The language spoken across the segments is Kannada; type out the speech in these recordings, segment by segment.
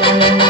ಬೇಟೆ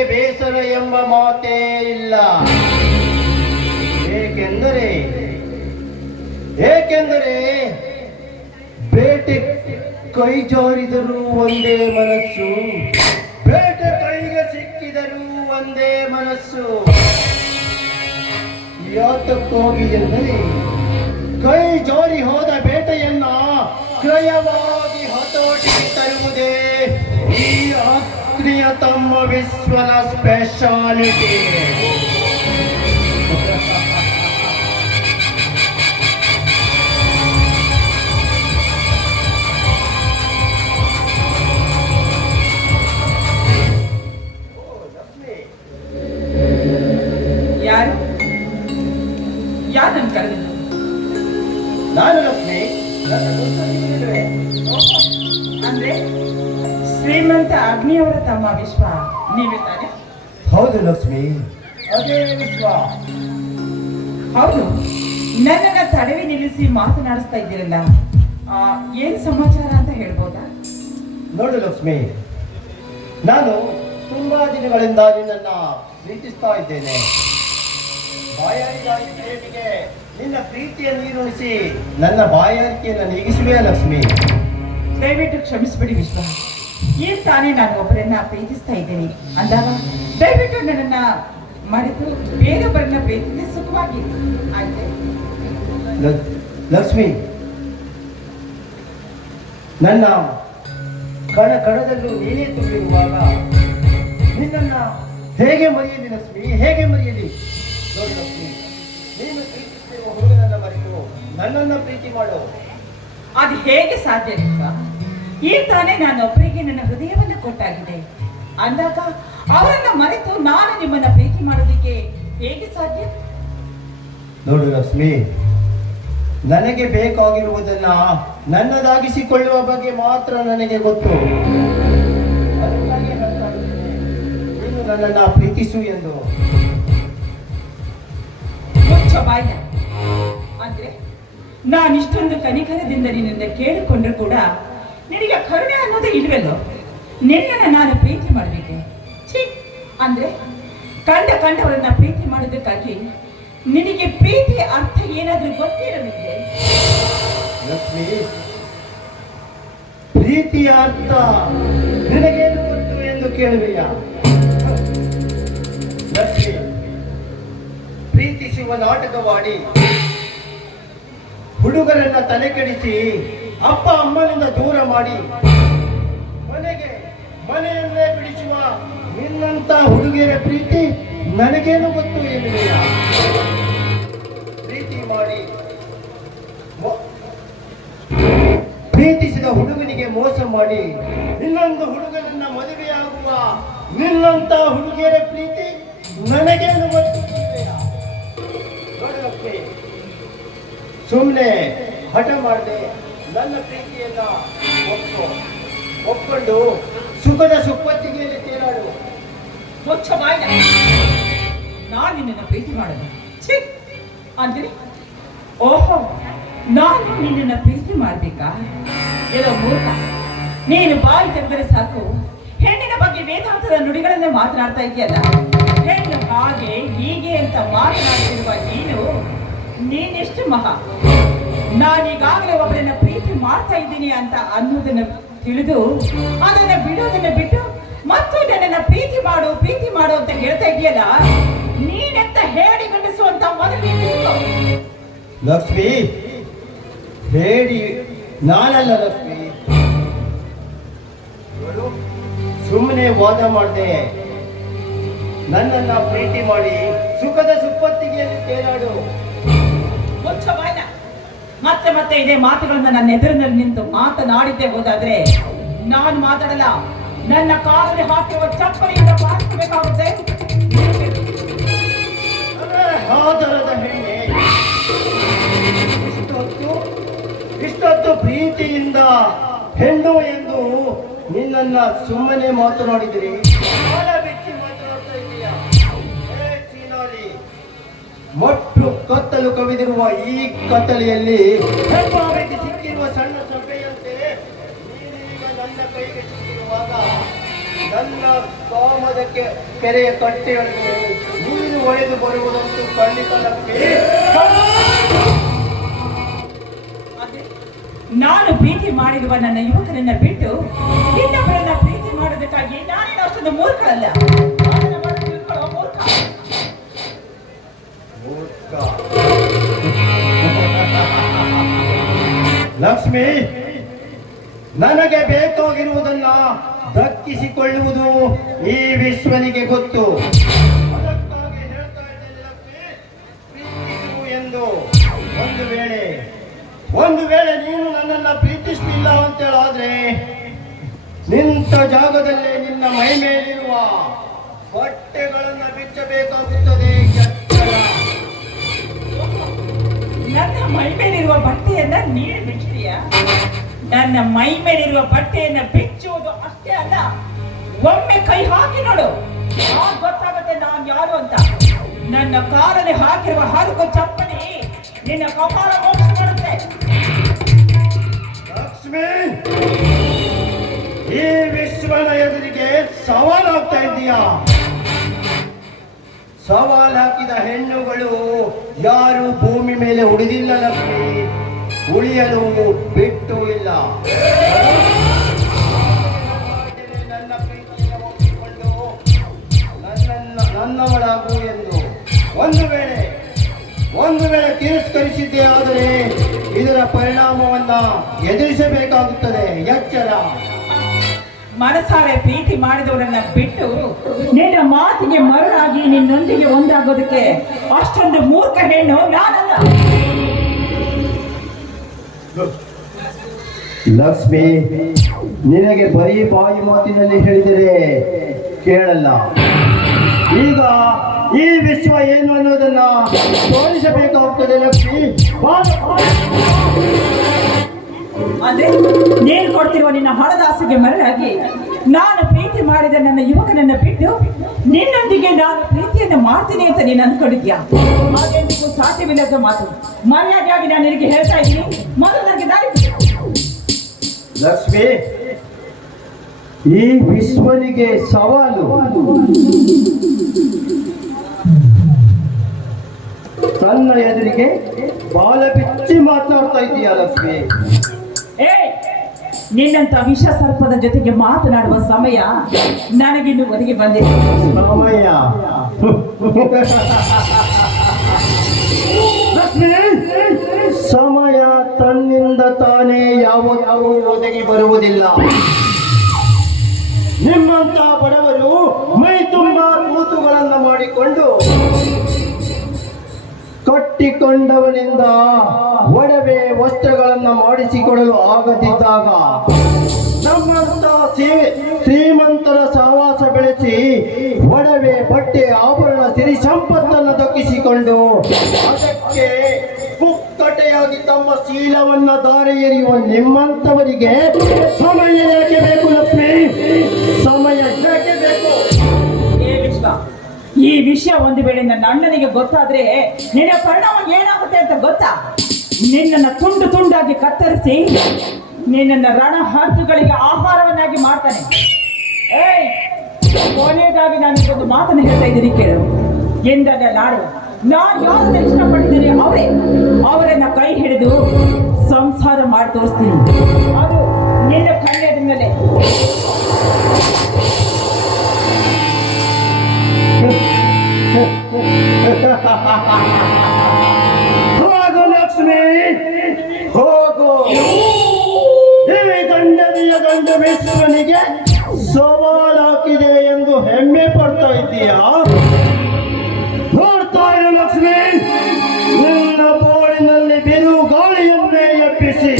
ವಿಶ್ವನಿಗೆ ಬೇಸರ ಎಂಬ ಮಾತೇ ಇಲ್ಲ. ಏಕೆಂದರೆ ಏಕೆಂದರೆ ಬೇಟೆ ಕೈ ಜಾರಿದರೂ ಒಂದೇ ಮನಸ್ಸು. ಬೇಟೆ ಕೈಗೆ ಸಿಕ್ಕಿದರೂ ಒಂದೇ ಮನಸ್ಸು. ಯಾತಕ್ಕೋಗಿ ಎಂದರೆ ಕೈ ಜೋರಿ ಹೋದ ಬೇಟೆಯನ್ನ ಕ್ರಯವಾಗಿ ಹತೋಟಿಗೆ ತರುವುದೇ ಆತ್ಮೀಯ ತಮ್ಮ ವಿಶ್ವನ ತಮ್ಮ ವಿಶ್ವ ನೀವೇ ತಾನೆ ಹೌದು ಲಕ್ಷ್ಮಿ. ಅದೇ ವಿಶ್ವ. ಹೌದು. ನನ್ನನ್ನ ತಡವಿ ನಿಲ್ಲಿಸಿ ಮಾತನಾಡಿಸ್ತಾ ಇದ್ದೀರಲ್ಲ ಆ, ಏನ್ ಸಮಾಚಾರ ಅಂತ ಹೇಳ್ಬೋದಾ? ನೋಡು ಲಕ್ಷ್ಮಿ ನಾನು ತುಂಬಾ ದಿನಗಳಿಂದ ನಿನ್ನನ್ನ ಪ್ರೀತಿಸ್ತಾ ಇದ್ದೇನೆ. ಬಾಯಾರಿಗಾಗಿ ಪ್ರೇಮಿಗೆ ನಿನ್ನ ಪ್ರೀತಿಯನ್ನು ನೀರುಣಿಸಿ ನನ್ನ ಬಾಯಾರಿಕೆಯನ್ನು ನೀಗಿಸುವೆ ಲಕ್ಷ್ಮಿ? ದಯವಿಟ್ಟು ಕ್ಷಮಿಸ್ಬಿಡಿ ವಿಶ್ವ. ಏನ್ ತಾನೇ ನಾನು ಒಬ್ಬರನ್ನ ಪ್ರೀತಿಸ್ತಾ ಇದ್ದೇನೆ ಅಂದಾಗ ದಯವಿಟ್ಟು ನನ್ನನ್ನ ಮರೆತು ಬೇರೊಬ್ಬರನ್ನ ಪ್ರೀತಿಸಿ ಸುಖವಾಗಿ ಆಯ್ತು? ಲಕ್ಷ್ಮಿ. ನನ್ನ ಕಣ ಕಣದಲ್ಲೂ ನೀನೇ ತುಂಬಿರುವಾಗ ನಿನ್ನನ್ನ ಹೇಗೆ ಮರೆಯಲಿ ಲಕ್ಷ್ಮಿ? ಹೇಗೆ ಮರೆಯಲಿ? ನೋಡಿ ಲಕ್ಷ್ಮಿ ನೀನು ಪ್ರೀತಿಸುತ್ತಿರುವ ಹುಡುಗನನ್ನ ಮರೆತು ನನ್ನನ್ನ ಪ್ರೀತಿ ಮಾಡು. ಅದು ಹೇಗೆ ಸಾಧ್ಯ ವಿಶ್ವ ಈ ತಾನೇ ನಾನು ಒಬ್ಬರಿಗೆ ನನ್ನ ಹೃದಯವನ್ನು ಕೊಟ್ಟಾಗಿದೆ. ಅಂದಾಗ ಅವರನ್ನ ಮರೆತು ನಾನು ನಿಮ್ಮನ್ನ ಪ್ರೀತಿ ಮಾಡೋದಕ್ಕೆ ಹೇಗೆ ಸಾಧ್ಯ? ನೋಡು ರಶ್ಮಿ ನನಗೆ ಬೇಕಾಗಿರುವುದನ್ನ ನನ್ನದಾಗಿಸಿಕೊಳ್ಳುವ ಬಗ್ಗೆ ಮಾತ್ರ ನನಗೆ ಗೊತ್ತು. ನೀನು ನನ್ನನ್ನ ಪ್ರೀತಿಸು ಎಂದು. ಬಾಯ್ಯ ಅಂದ್ರೆ ನಾನಿಷ್ಟೊಂದು ಕನಿಕರದಿಂದ ನಿನ್ನಿಂದ ಕೇಳಿಕೊಂಡ್ರು ಕೂಡ ನಿನಗೆ ಕರುಣೆ ಅನ್ನೋದೇ ಇಲ್ವಲ್ಲೋ ನಿನ್ನನ್ನು ನಾನು ಪ್ರೀತಿ ಮಾಡಬೇಕು ಛೀ, ಅಂದರೆ ಕಂಡ ಕಂಡವರನ್ನ ಪ್ರೀತಿ ಮಾಡೋದಕ್ಕಾಗಿ ನಿನಗೆ ಪ್ರೀತಿ ಅರ್ಥ ಏನಾದರೂ ಗೊತ್ತಿರಲಿದೆ ಪ್ರೀತಿಯ ಅರ್ಥ ನಿನಗೇನು ಗೊತ್ತು ಎಂದು ಕೇಳುವೆಯ? ಪ್ರೀತಿಸುವ ನಾಟಕವಾಡಿ ಹುಡುಗರನ್ನ ತಲೆ ಕೆಡಿಸಿ ಅಪ್ಪ ಅಮ್ಮನಿಂದ ದೂರ ಮಾಡಿ ಮನೆಗೆ ಮನೆಯನ್ನೇ ಬಿಡಿಸುವ ನಿನ್ನಂತ ಹುಡುಗಿಯರ ಪ್ರೀತಿ ನನಗೇನು ಗೊತ್ತು ಏನಿಲ್ಲ ಪ್ರೀತಿ ಮಾಡಿ ಪ್ರೀತಿಸಿದ ಹುಡುಗನಿಗೆ ಮೋಸ ಮಾಡಿ ಇನ್ನೊಂದು ಹುಡುಗನನ್ನ ಮದುವೆಯಾಗುವ ನಿನ್ನಂತ ಹುಡುಗಿಯರ ಪ್ರೀತಿ ನನಗೇನು ಗೊತ್ತು ಸುಮ್ಮನೆ ಹಠ ಮಾಡದೆ ನನ್ನ ಪ್ರೀತಿಯನ್ನ ಒಪ್ಪು ಒಪ್ಪಂಡು ಸುಖದ ಸುಪ್ಪತ್ತಿಗೆಯಲ್ಲಿ ತೇಲಾಡು. ಮುಚ್ಚ ಬಾಯ ನಾನು ನಿನ್ನನ್ನು ಪ್ರೀತಿ ಮಾಡಿದೆ ಛೀ! ಅಂದ್ರೆ ಓಹೋ, ನಾನು ನಿನ್ನನ್ನು ಪ್ರೀತಿ ಮಾಡ್ಬೇಕಾ? ಏನೋ ಮೂರ್ಖ. ನೀನು ಬಾಯಿ ತೆಗೆದರೆ ಸಾಕು. ಹೆಣ್ಣಿನ ಬಗ್ಗೆ ವೇದಾಂತದ ನುಡಿಗಳನ್ನೇ ಮಾತನಾಡ್ತಾ ಇದೆಯಲ್ಲ ಹೆಣ್ಣು ಹಾಗೆ ಹೀಗೆ ಅಂತ ಮಾತನಾಡ್ತಿರುವ ನೀನು ನೀನೆಷ್ಟು ಮಹಾ. ನಾನೀಗಾಗಲೇ ಒಬ್ಬರನ್ನ ಪ್ರೀತಿ ಮಾಡ್ತಾ ಇದ್ದೀನಿ ಅಂತ ಅನ್ನೋದನ್ನ ತಿಳಿದು ಅದನ್ನ ಬಿಡೋದನ್ನ ಬಿಟ್ಟು ಮತ್ತು ನನ್ನನ್ನ ಪ್ರೀತಿ ಮಾಡು ಪ್ರೀತಿ ಮಾಡು ಅಂತ ಹೇಳ್ತಾ ಇದೆಯಲ್ಲ ನೀನೆಂತ ಹೇಳಿ ಗಂಡಿಸುವಂತ ಮೊದಲು ಲಕ್ಷ್ಮಿ, ಹೇಳಿ, ನಾನಲ್ಲ ಲಕ್ಷ್ಮಿ. ಸುಮ್ಮನೆ ವಾದ ಮಾಡಿದೆ. ನನ್ನನ್ನ ಪ್ರೀತಿ ಮಾಡಿ ಸುಖದ ಸುಪ್ಪತ್ತಿಗೆಯಲ್ಲಿ ತೇಲಾಡು ಮತ್ತೆ ಮತ್ತೆ ಇದೇ ಮಾತುಗಳನ್ನ ನನ್ನ ಎದುರಿನಲ್ಲಿ ನಿಂತು ಮಾತನಾಡಿದ್ದೆ ಹೋದಾದ್ರೆ, ನಾನು ಮಾತಾಡಲ್ಲ, ನನ್ನ ಕಾಲಲ್ಲಿ ಹಾಕಿರುವ ಚಪ್ಪಲಿಯಿಂದ ಪಾಲಿಸಬೇಕಾಗುತ್ತೆ ಇಷ್ಟೊತ್ತು ಇಷ್ಟೊತ್ತು ಪ್ರೀತಿಯಿಂದ ಹೆಣ್ಣು ಎಂದು ನಿನ್ನನ್ನ ಸುಮ್ಮನೆ ಮಾತನಾಡಿದಿರಿ. ಮೊಟ್ಟು ಕತ್ತಲು ಕವಿದಿರುವ ಈ ಕತ್ತಲೆಯಲ್ಲಿ ಹೆಬ್ಬಾವಿಗೆ ಸಿಕ್ಕಿರುವ ಸಣ್ಣ ಸಭೆಯಂತೆ ನೀನೀಗ ನನ್ನ ಕೈಗೆ ಸಿಕ್ಕಿರುವಾಗ ನನ್ನ ಕಾಮದ ಕೆ- ಕೆರೆಯ ಕಟ್ಟೆಯನ್ನು ನೀರು ಒಡೆದು ಬರುವುದಂತೂ ಖಂಡಿತ ಲಕ್ಷ್ಮಿ ನಾನು ಪ್ರೀತಿ ಮಾಡಿರುವ ನನ್ನ ಯುವಕರನ್ನ ಬಿಟ್ಟು ಇನ್ನೊಬ್ಬರನ್ನ ಪ್ರೀತಿ ಮಾಡೋದಕ್ಕಾಗಿ ನಾನೇನು ಅಷ್ಟೊಂದು ಮೂರ್ಖರಲ್ಲ ಅದನ್ನ ಮಾತ್ರ ತಿಳ್ಕೊಳ್ಳೋ ಮೂರ್ಖ ಮೂರ್ಖ. ಲಕ್ಷ್ಮಿ, ನನಗೆ ಬೇಕಾಗಿರುವುದನ್ನ ದಕ್ಕಿಸಿಕೊಳ್ಳುವುದು ಈ ವಿಶ್ವನಿಗೆ ಗೊತ್ತು. ಅದಕ್ಕಾಗಿ ಹೇಳ್ತಾ ಎಂದು. ಒಂದು ವೇಳೆ ಒಂದು ವೇಳೆ ನೀನು ನನ್ನನ್ನ ಪ್ರೀತಿಸಲಿಲ್ಲ ಅಂತೇಳಾದ್ರೆ, ನಿಂತ ಜಾಗದಲ್ಲಿ ನಿನ್ನ ಮೈ ಮೇಲಿರುವ ಬಟ್ಟೆಗಳನ್ನ ಬಿಚ್ಚಬೇಕಾಗುತ್ತದೆ. ಮೈ ಮೇಲಿರುವ ಬಟ್ಟೆಯನ್ನ ನೀನು ಬಿಚ್ಚಿದೀಯ ನನ್ನ ಮೈ ಮೇಲಿರುವ ಬಟ್ಟೆಯನ್ನ ಬಿಚ್ಚುವುದು ಅಷ್ಟೇ ಅಲ್ಲ, ಒಮ್ಮೆ ಕೈ ಹಾಕಿ ನೋಡು. ಗೊತ್ತಾಗುತ್ತೆ ನಾನು ಯಾರು ಅಂತ? ನನ್ನ ಕಾಲಲ್ಲಿ ಹಾಕಿರುವ ಹರಕು ಚಪ್ಪಲಿ ನಿನ್ನ ಕಪಾಲ ಮೋಕ್ಷ ಮಾಡುತ್ತೆ. ಲಕ್ಷ್ಮಿ, ಈ ವಿಶ್ವನ ಎದುರಿಗೆ ಸವಾಲಾಗ್ತಾ ಇದ್ದೀಯಾ? ಸವಾಲ್ ಹಾಕಿದ ಹೆಣ್ಣುಗಳು ಯಾರು ಭೂಮಿ ಮೇಲೆ ಉಳಿದಿಲ್ಲ ಲಕ್ಷ್ಮಿ ಉಳಿಯಲು ಬಿಟ್ಟು ಇಲ್ಲ. ನನ್ನ ನನ್ನವಳಾಗು ಎಂದು ಒಂದು ವೇಳೆ ಒಂದು ವೇಳೆ ತಿರಸ್ಕರಿಸಿದ್ದೇ ಆದರೆ ಇದರ ಪರಿಣಾಮವನ್ನ ಎದುರಿಸಬೇಕಾಗುತ್ತದೆ. ಎಚ್ಚರ. ಮನಸಾರೆ ಪ್ರೀತಿ ಮಾಡಿದವರನ್ನ ಬಿಟ್ಟು ನಿನ್ನ ಮಾತಿಗೆ ಮರಳಾಗಿ ನಿನ್ನೊಂದಿಗೆ ಒಂದಾಗೋದಕ್ಕೆ ಅಷ್ಟೊಂದು ಮೂರ್ಖ ಹೆಣ್ಣು ನಾನಲ್ಲ ಲಕ್ಷ್ಮಿ, ನಿನಗೆ ಬರೀ ಬಾಯಿ ಮಾತಿನಲ್ಲಿ ಹೇಳಿದರೆ ಕೇಳಲ್ಲ ಈಗ ಈ ವಿಶ್ವ ಏನು ಅನ್ನೋದನ್ನ ತೋರಿಸಬೇಕಾಗ್ತದೆ ಲಕ್ಷ್ಮಿ. ಅಂದ್ರೆ ನೀನು ಕೊಡ್ತಿರುವ ನಿನ್ನ ಹಣದಾಸಿಗೆ ಮರಳಾಗಿ ನಾನು ಪ್ರೀತಿ ಮಾಡಿದ ನನ್ನ ಯುವಕನನ್ನ ಬಿಟ್ಟು ನಿನ್ನೊಂದಿಗೆ ನಾನು ಪ್ರೀತಿಯನ್ನು ಮಾಡ್ತೀನಿ ಅಂತ ನೀನು ಅನ್ಕೊಂಡಿದ್ಯಾ ಅದೆಂದಿಗೂ ಸಾಧ್ಯವಿಲ್ಲದ ಮಾತು. ಮರ್ಯಾದೆಯಾಗಿ ನಾನು ನಿನಗೆ ಹೇಳ್ತಾ ಇದ್ದೀನಿ. ಮೊದಲು ನನಗೆ ದಾರಿ ಲಕ್ಷ್ಮಿ, ಈ ವಿಶ್ವನಿಗೆ ಸವಾಲು. ತನ್ನ ಎದುರಿಗೆ ಬಾಲ ಬಿಚ್ಚಿ ಮಾತನಾಡ್ತಾ ಇದೀಯ ಲಕ್ಷ್ಮಿ? ನಿನ್ನಂತ ವಿಷ ಸರ್ಪದ ಜೊತೆಗೆ ಮಾತನಾಡುವ ಸಮಯ ನನಗಿನ್ನು ಒದಗಿ ಬಂದಿದೆ. ಸಮಯ. ಸಮಯ ತನ್ನಿಂದ ತಾನೇ ಯಾವ ಯಾವ ಒದಗಿ ಬರುವುದಿಲ್ಲ. ನಿಮ್ಮಂತ ಬಡವರು ಮೈ ತುಂಬಾ ಕೂತುಗಳನ್ನು ಮಾಡಿಕೊಂಡು ಕಟ್ಟಿಕೊಂಡವನಿಂದ ಒಡವೆ ವಸ್ತ್ರಗಳನ್ನ ಮಾಡಿಸಿಕೊಡಲು ಆಗದಿದ್ದಾಗ ನಮ್ಮಂತ ಶ್ರೀಮಂತರ ಸಹವಾಸ ಬೆಳೆಸಿ ಒಡವೆ, ಬಟ್ಟೆ, ಆಭರಣ, ಸಿರಿ ಸಂಪತ್ತನ್ನು ದಕ್ಕಿಸಿಕೊಂಡು ಅದಕ್ಕೆ ಪುಕ್ಕಟೆಯಾಗಿ ತಮ್ಮ ಶೀಲವನ್ನ ದಾರಿ ಎರೆಯುವ ನಿಮ್ಮಂತವರಿಗೆ ಸಮಯ ಯಾಕೆ ಬೇಕು ಈ ವಿಷಯ ಒಂದು ವೇಳೆ ನನ್ನ ಅಣ್ಣನಿಗೆ ಗೊತ್ತಾದ್ರೆ ನಿನ್ನ ಪರಿಣಾಮ ಏನಾಗುತ್ತೆ ಅಂತ ಗೊತ್ತಾ? ನಿನ್ನನ್ನ ತುಂಡು ತುಂಡಾಗಿ ಕತ್ತರಿಸಿ ನಿನ್ನನ್ನ ರಣ ಹಸುಗಳಿಗೆ ಆಹಾರವನ್ನಾಗಿ ಮಾಡ್ತಾನೆ. ಏಯ್, ಕೊನೆಯದಾಗಿ ನಾನು ಒಂದು ಮಾತನ್ನು ಹೇಳ್ತಾ ಇದ್ದೀನಿ ಕೇಳು. ಎಂದಾಗ ನಾಡು, ನಾನು ಯಾರನ್ನ ಇಷ್ಟಪಟ್ಟಿದ್ದೀನಿ? ಅವರೇ. ಅವರನ್ನ ಕೈ ಹಿಡಿದು ಸಂಸಾರ ಮಾಡಿ ತೋರಿಸ್ತೀನಿ. ಅದು ನಿನ್ನ ಕಣ್ಣೆದ ಮೇಲೆ ಹೋಗು ಲಕ್ಷ್ಮಿ, ಹೋಗು. ಈ ಗಂಡನಿಯ ಗಂಡ ವಿಶ್ವನಿಗೆ ಹಾಕಿದೆ ಎಂದು ಹೆಮ್ಮೆ ಪಡ್ತಾ ಇದೀಯಾ? ನೋಡ್ತಾ ಇರು ಲಕ್ಷ್ಮಿ, ನಿನ್ನ ಬೋಳಿನಲ್ಲಿ ಬಿರು ಗಾಳಿಯನ್ನೇ ಎಪ್ಪಿಸಿ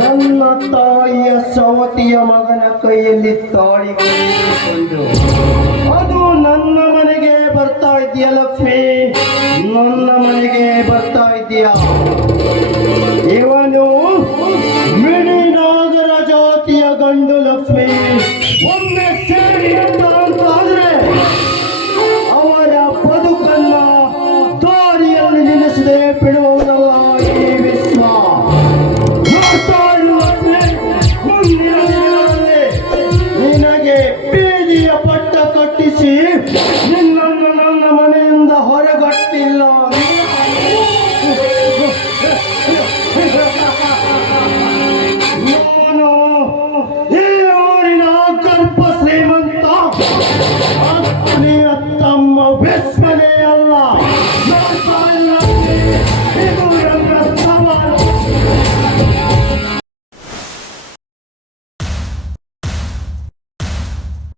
ನನ್ನ ತಾಯಿಯ ಸವತಿಯ ಮಗನ ಕೈಯಲ್ಲಿ ತಾಳಿ ಅದು ನನ್ನ ಮನೆಗೆ ಬರ್ತಾ ಇದೆಯಾ ಲಕ್ಷ್ಮಿ? ನನ್ನ ಮನೆಗೆ ಬರ್ತಾ ಇದೆಯಾ? ಇವನು ಮಿಡಿ ನಾಗರ ಜಾತಿಯ ಗಂಡು ಲಕ್ಷ್ಮಿ.